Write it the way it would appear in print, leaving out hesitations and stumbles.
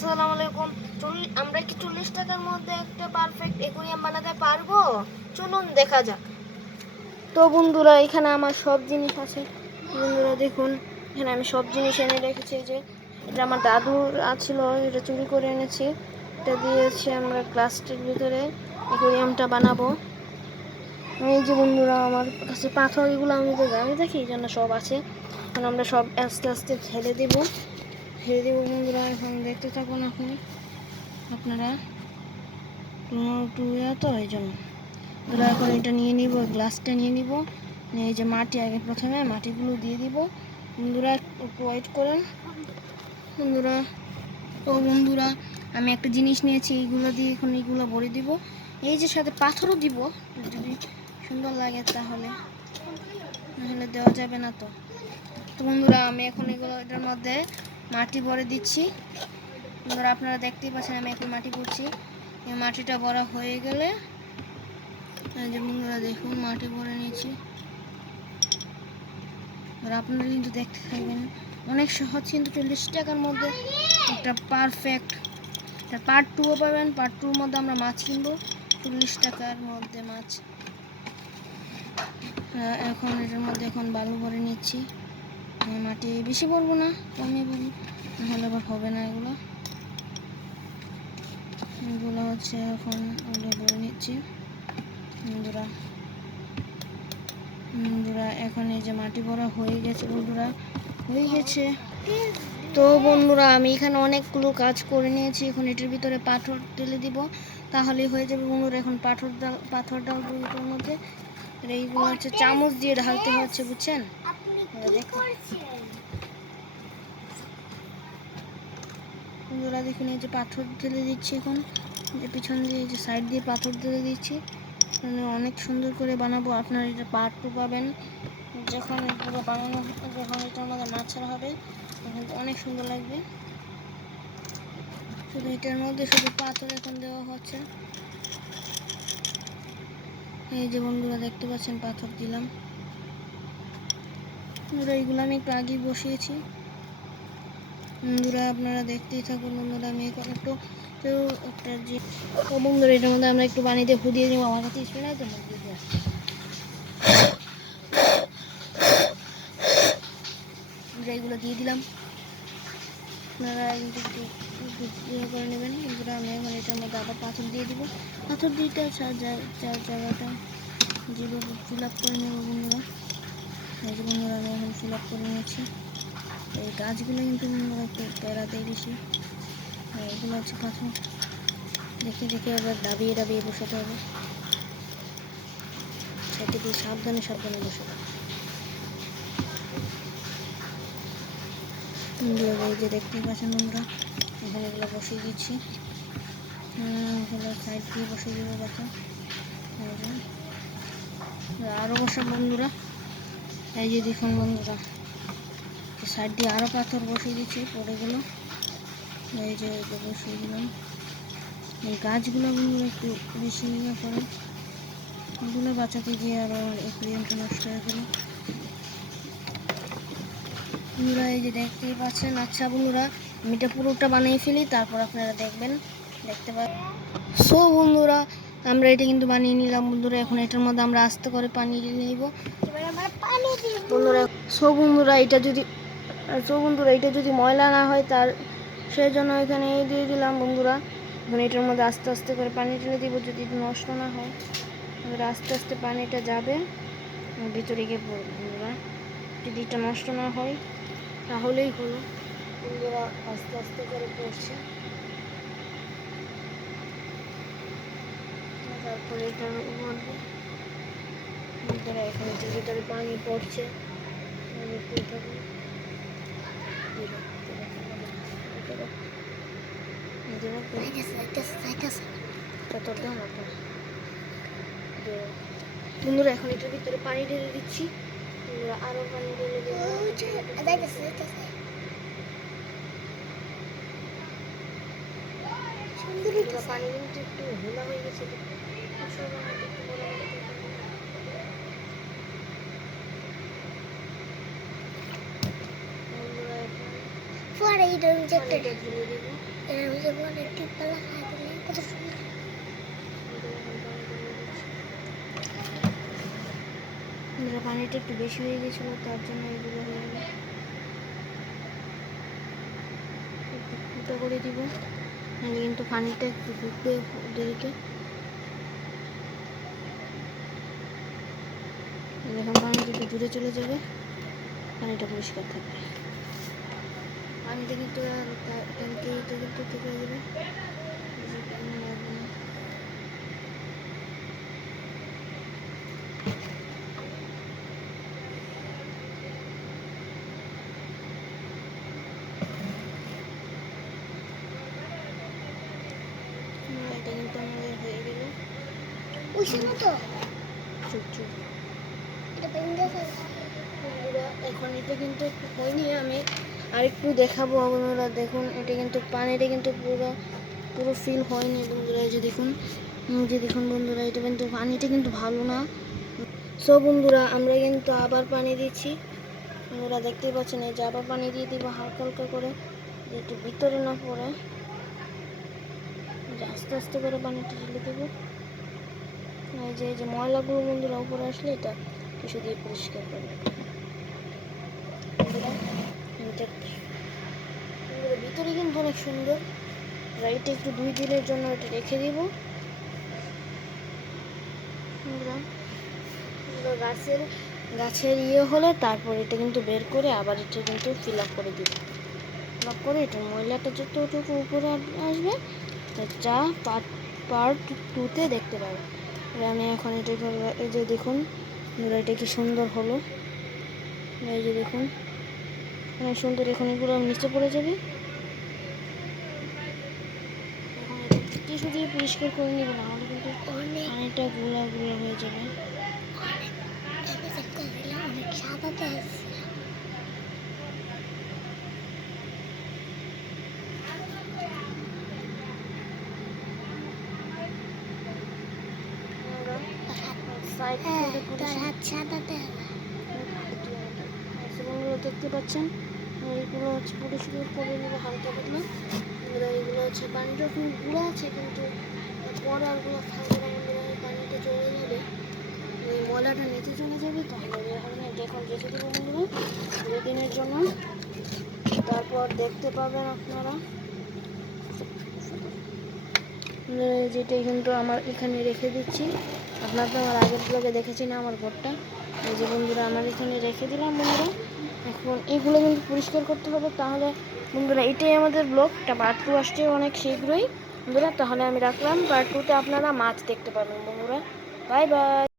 আসসালামু আলাইকুম। আমরা কি 40 টাকার মধ্যে একটা পারফেক্ট অ্যাকুয়ারিয়াম বানাতে পারবো? চলুন দেখা যাক। তো বন্ধুরা, এখানে আমার সব জিনিস আছে। বন্ধুরা দেখুন, এখানে আমি সব জিনিস এনে রেখেছি। যে এটা আমার দাদুর ছিল, এটা চুরি করে এনেছি। এটা দিয়েছি আমরা গ্লাসটির ভিতরে অ্যাকুয়ারিয়ামটা বানাবো। এই যে বন্ধুরা, আমার কাছে পাথর এগুলো আমি দেখি এই জন্য সব আছে। এখন আমরা সব আস্তে আস্তে ফেলে দেবো বন্ধুরা। এখন দেখতে থাকুন আপনারা তো এই জন্য বন্ধুরা, এখন এটা নিয়ে নিব, গ্লাসটা নিয়ে নিব। এই যে মাটি, আগে প্রথমে মাটিগুলো দিয়ে দিব বন্ধুরা। একটু ওয়েট করেন বন্ধুরা। তো বন্ধুরা, আমি একটা জিনিস নিয়েছি, এইগুলো দিয়ে এখন এইগুলো ভরে দিব। এই যে সাথে পাথরও দিব, যদি সুন্দর লাগে তাহলে, নাহলে দেওয়া যাবে না। তো বন্ধুরা, আমি এখন এটার মধ্যে মাটি ভরে দিচ্ছি বন্ধুরা। আপনারা দেখতেই পাচ্ছেন আমি এখন মাটি ভরছি। এই মাটিটা ভরা হয়ে গেলে, যে বন্ধুরা দেখুন, মাটি ভরে নিয়েছি। আর আপনারা কিন্তু দেখতে থাকবেন, অনেক সহজ কিন্তু 40 টাকার মধ্যে একটা পারফেক্ট। পার্ট 2ও পাবেন। পার্ট 2-র মধ্যে আমরা মাছ কিনবো 40 টাকার মধ্যে মাছ। এখন এটার মধ্যে এখন বালু ভরে নিচ্ছি। মাটি বেশি ভরবো না, কমই ভরবো, নাহলে আবার হবে না। এগুলো হচ্ছে এখন ওগুলো ভরে নিচ্ছি বন্ধুরা। এখন এই যে মাটি ভরা হয়ে গেছে বন্ধুরা, হয়ে গেছে। তো বন্ধুরা, আমি এখানে অনেকগুলো কাজ করে নিয়েছি। এখন এটার ভিতরে পাথর ঢেলে দিব, তাহলেই হয়ে যাবে বন্ধুরা। এখন পাথর ডালবো এটার মধ্যে। এইগুলো হচ্ছে চামচ দিয়ে ঢালতে হচ্ছে, বুঝছেন? বন্ধুরা দেখুন, এই যে পাথর ঢেলে দিচ্ছি। এখন যে পিছন দিয়ে, এই যে সাইড দিয়ে পাথর ঢেলে দিচ্ছি। অনেক সুন্দর করে বানাবো। আপনারা এটা পার্ট 2 পাবেন যখন এগুলো বানানো, যখন এটার মধ্যে মাছ ছাড়া হবে, তখন অনেক সুন্দর লাগবে। শুধু এটার মধ্যে শুধু পাথর এখন দেওয়া হচ্ছে। এই যে বন্ধুরা দেখতে পাচ্ছেন, পাথর দিলাম বন্ধুরা। এইগুলো আমি একটু আগেই বসিয়েছি বন্ধুরা, আপনারা দেখতেই থাকুন বন্ধুরা। আমি এখন একটু একটা যে বন্ধুরা, এটার মধ্যে আমরা একটু পানি দিয়ে ফুদিয়ে দিব। আমার কাছে স্প্রে নাই তো, এইগুলো দিয়ে দিলাম। আপনারা একটু করে নেবেন বন্ধুরা। আমি এখন এটার মধ্যে আবার পাথর দিয়ে দিব। পাথর দিতে চার জায়গাটা যেভাবে ফিল আপ করে নেব বন্ধুরা। এই যে বন্ধুরা, আমি এখন ফিল আপ করে নিয়েছি। এই গাছগুলো কিন্তু বন্ধুরা একটু প্যারা দিয়ে দিছি। এগুলো হচ্ছে পাথর, দেখে দেখে আবার দাবিয়ে দাবিয়ে বসাতে হবে। সাথে দিয়ে সাবধানে সাবধানে বসাতে হবে বন্ধুরা। এই যে দেখতেই পাচ্ছেন বন্ধুরা, এখানে এগুলো বসিয়ে দিচ্ছি। এগুলো সাইড দিয়ে বসিয়ে দেবো যাতে আরও বসে বন্ধুরা। এই যে দেখুন বন্ধুরা, সাইড দিয়ে আরও পাথর বসিয়ে দিচ্ছি পড়েগুলো। এই যে বসিয়ে দিলাম। এই গাছগুলো বন্ধুরা একটু বেশি ইয়ে করে, এগুলো বাঁচাতে গিয়ে আরও অ্যাকুয়ারিয়ামটা নষ্ট হয়ে গেল বন্ধুরা। এই যে দেখতেই পাচ্ছেন। আচ্ছা বন্ধুরা, আমি এটা পুরোটা বানিয়ে ফেলি, তারপর আপনারা দেখবেন, দেখতে পাবেন। সো বন্ধুরা, আমরা এটা কিন্তু বানিয়ে নিলাম বন্ধুরা। এখন এটার মধ্যে আমরা আস্তে করে পানি দিয়ে নিব বন্ধুরা। বন্ধুরা, এটা যদি ময়লা না হয়, তার সেই জন্য এখানে দিয়ে দিলাম বন্ধুরা। এখন এটার মধ্যে আস্তে আস্তে করে পানি ঢেলে দিব, যদি নষ্ট না হয়। আস্তে আস্তে পানিটা যাবে ভিতরে গিয়ে পড়বে বন্ধুরা। যদি এটা নষ্ট না হয় তাহলেই হলো বন্ধুরা। আস্তে আস্তে করে পড়ছে, তারপরে এটার মধ্যে বন্ধুরা এখন এটার ভিতরে পানি পড়ছে। বন্ধুরা, এখন এটার ভিতরে পানি ঢেলে দিচ্ছি বন্ধুরা। আরো পানি ঢেলে দেবো। পানি কিন্তু একটু ঘোলা হয়ে গেছে। পরে এটা ঢেলে দেবো। পানিটা একটু বেশি হয়ে গেছিল, তার জন্য এগুলো হয়ে গেল। একটু ফুটা করে দিব, নাহলে কিন্তু পানিটা একটু ঢুকবে ওদেরকে। যখন পানিটা একটু দূরে চলে যাবে, পানিটা পরিষ্কার থাকবে। পানিটা কিন্তু ট্যাঙ্কিতে কিন্তু থেকে যাবে। এটা কিন্তু আমাদের হয়ে গেল। চুপ চুপ। এখন এটা কিন্তু হয়নি, আমি আরেকটু দেখাবো আপনারা। দেখুন এটা কিন্তু পানিটা কিন্তু পুরো ফিল হয়নি বন্ধুরা। এই যে দেখুন, বন্ধুরা, এটা কিন্তু পানিটা কিন্তু ভালো না। সো বন্ধুরা, আমরা কিন্তু আবার পানি দিচ্ছি। বন্ধুরা দেখতেই পাচ্ছেন, এই যে আবার পানি দিয়ে দিব হালকা হালকা করে, একটু ভিতরে না পড়ে। আস্তে আস্তে করে পানিটা ঢেলে দেবো। এই যে ময়লাগুলো বন্ধুরা উপরে আসলে এটা টিস্যু দিয়ে পরিষ্কার করবে। ভিতরে কিন্তু অনেক সুন্দর। এটা একটু 2 দিনের জন্য এটা রেখে দিব। গাছের ইয়ে হলে তারপর এটা কিন্তু বের করে আবার এটা কিন্তু ফিল আপ করে দিব। ফিল আপ করে এটা ময়লাটা যতটুকু উপরে আসবে, যা পার্ট 2-তে দেখতে পাবে। আমি এখন এটা, এই যে দেখুন এটা কি সুন্দর হলো। এই যে দেখুন অনেক সুন্দর। এখন এগুলো নিচে পড়ে যাবে। এখন এটা টিস্যু দিয়ে পরিষ্কার করে নিব, নাহলে কিন্তু পানিটা গুলা গুলা হয়ে যাবে। দেখতে পাচ্ছেন, এইগুলো হচ্ছে পরিষ্কার করে নেবো হালকা পাতলা। এগুলো হচ্ছে পানিটা খুব গুঁড়ো আছে, কিন্তু পরে আরগুলো থাকবে না বন্ধুরা। পানিটা চলে যাবে, ওই ময়লাটা নিচে চলে যাবে, তাহলে হবে না। এটা এখন রেখে দেবো বন্ধুরা 2 দিনের জন্য। তারপর দেখতে পাবেন আপনারা, যেটা কিন্তু আমার এখানে রেখে দিচ্ছি। আপনারা তো আমার আগের ব্লগে দেখেছি না আমার ঘরটা। এই যে বন্ধুরা আমার এখানে রেখে দিলাম বন্ধুরা। এখন এগুলো কিন্তু পরিষ্কার করতে হবে। তাহলে বন্ধুরা এটাই আমাদের ব্লগটা। পার্ট 2 আসছে অনেক শীঘ্রই বন্ধুরা। তাহলে আমি রাখলাম, পার্ট 2-তে আপনারা মাছ দেখতে পাবেন বন্ধুরা। Bye bye.